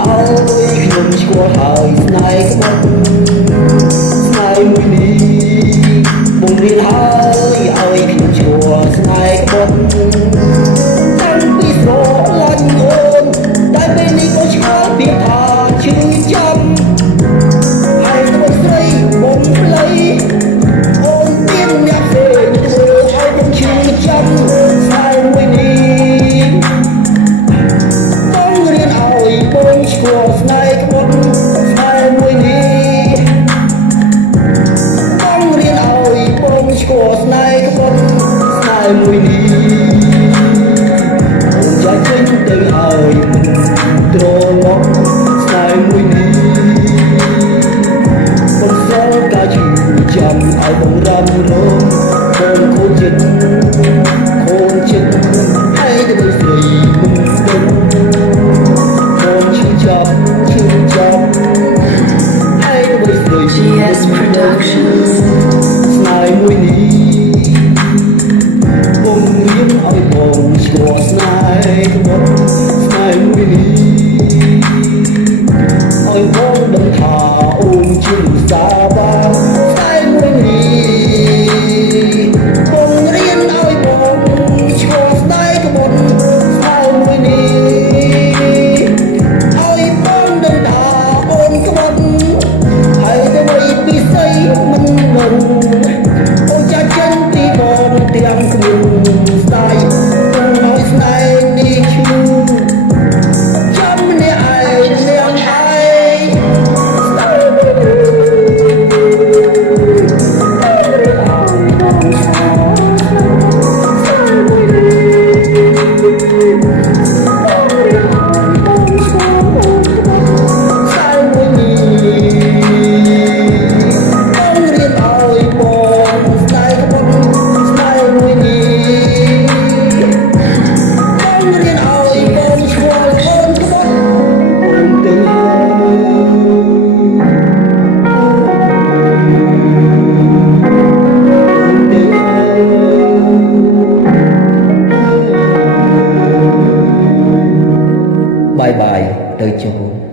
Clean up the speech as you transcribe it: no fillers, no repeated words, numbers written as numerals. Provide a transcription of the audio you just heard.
ឲ្យខ្ញុំស្គាល់ហើយស្នេហ៍ក្បត់ស្នេហ៍មួយនេះបងរៀនហើយឲ្យខ្ញុំស្គាល់ស្នេហ៍ក្បត់តាំងពីស្រឡាញ់អូនតែពេលនេះក៏ឆ្ងល់ពីថាឈឺចាំហើយទៅស្រីបងផ្លៃអូនមានអ្នកផ្សេងធ្វើឲ្យខ្ញុំឈឺចាំស្នេហ៍មួយនេះបងស្គាល់ស្នេហ៍ក្បត់ស្នេហ៍មួយនេះបងរៀនឲ្យបងស្គាល់ស្នេហ៍ក្បត់ស្នេហ៍មួយនេះបងចាច់ចេញទៅឲ្យត្រឡប់ស្នេហ៍មួយនេះបងសល់តែឈឺចាំឲ្យបងរំរងបងខូចចិត្តហើយទៅស្រីមិនដឹងGS Productions ស្នេហ៍មួយនេះបងរៀនឲ្យបងស្គាល់ស្នេហ៍ក្បត់ស្នេហ៍មួយនេះឲ្យបងដឹងថាអូនជាសាបាស្នេហ៍មួយនេះបងរៀនឲ្យបងស្គាល់ស្នេហ៍ក្បត់ស្នេហ៍មួយនេះឲ្យបងដឹងថាអូនក្បត់ពិសីមិនដឹងអូនចាចេញពីបងទាំងខ្លួនស្ដាយទុំឲ្យស្នេហ៍នេះឈឺចាំម្នាក់ឯងស្នេហ៍ស្ដាយបាយបាយទៅជូន